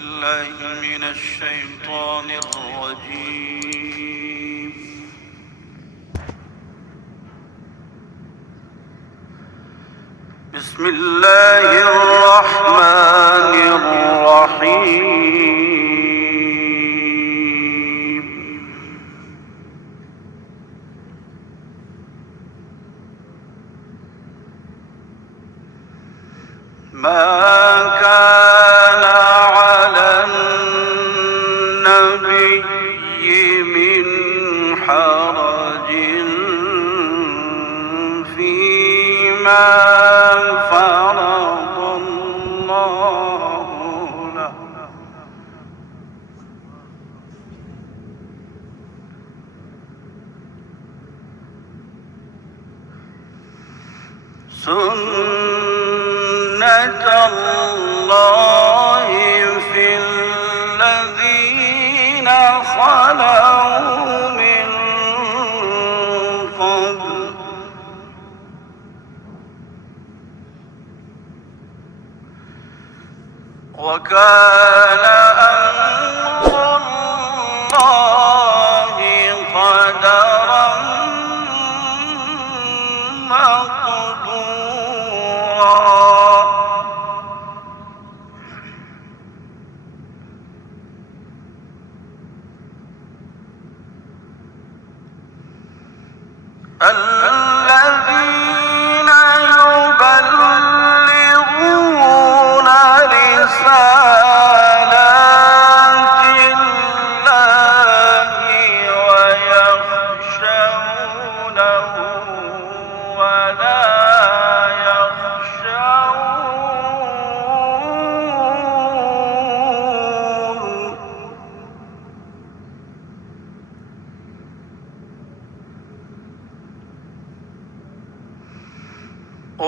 بالله من الشيطان الرجيم. بسم الله الرحمن الرحيم. ما كان على النبي من حرج فيما فرض الله له، سنة الله في الذين خلوا من قبل، وكان أمر الله قدرا مقدورا. الذين يبلغون رسالات الله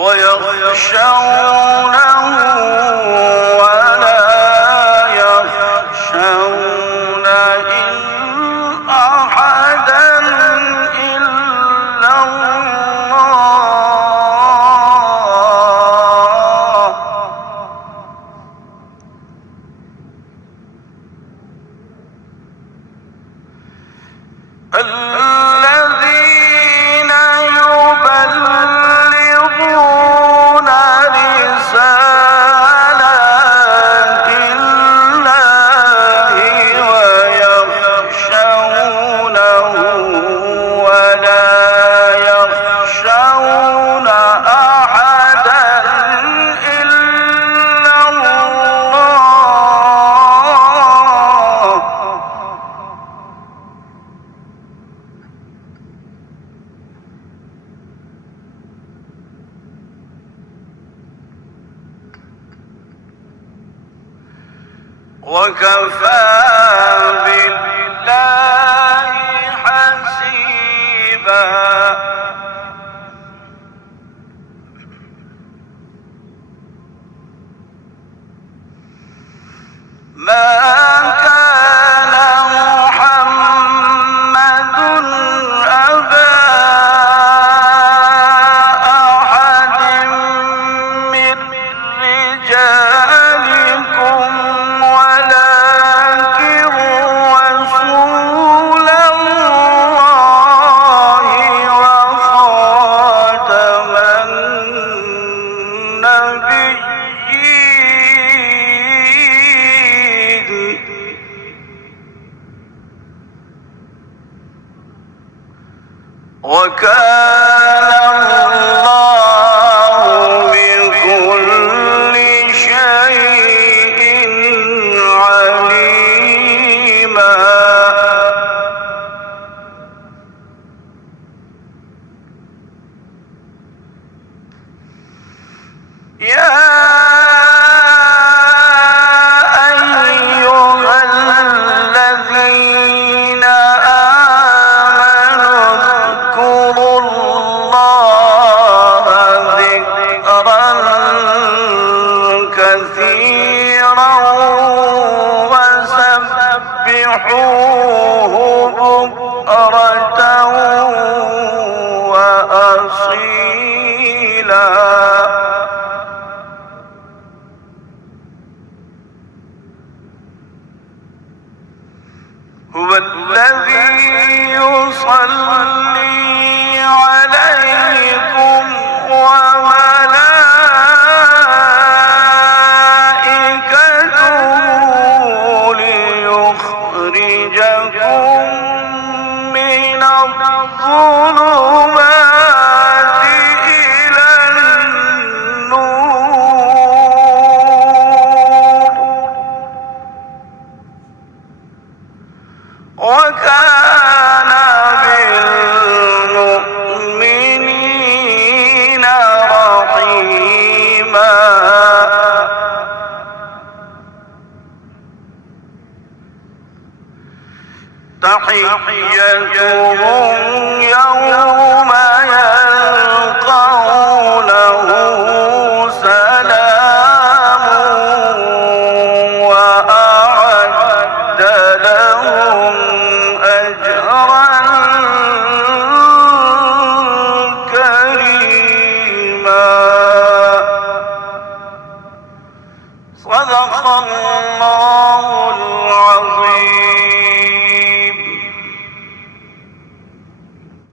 ويخشونه ولا يخشون أحدا إلا الله. الذين يبلغون رسالات الله ويخشونه ولا يخشون أحدا إلا الله. وكفى بالله حسيبا. ما كان محمد أبا أحد من رجالكم ولكن رسول الله وخاتم النبيين. وكان الله بكل شيء عليما. يا أيها الذين آمنوا اذكروا هو الذي يصلي عليكم وملائكته ليخرجكم من الظلمات إلى النور وكان بالمؤمنين رحيما تحيتهم يوم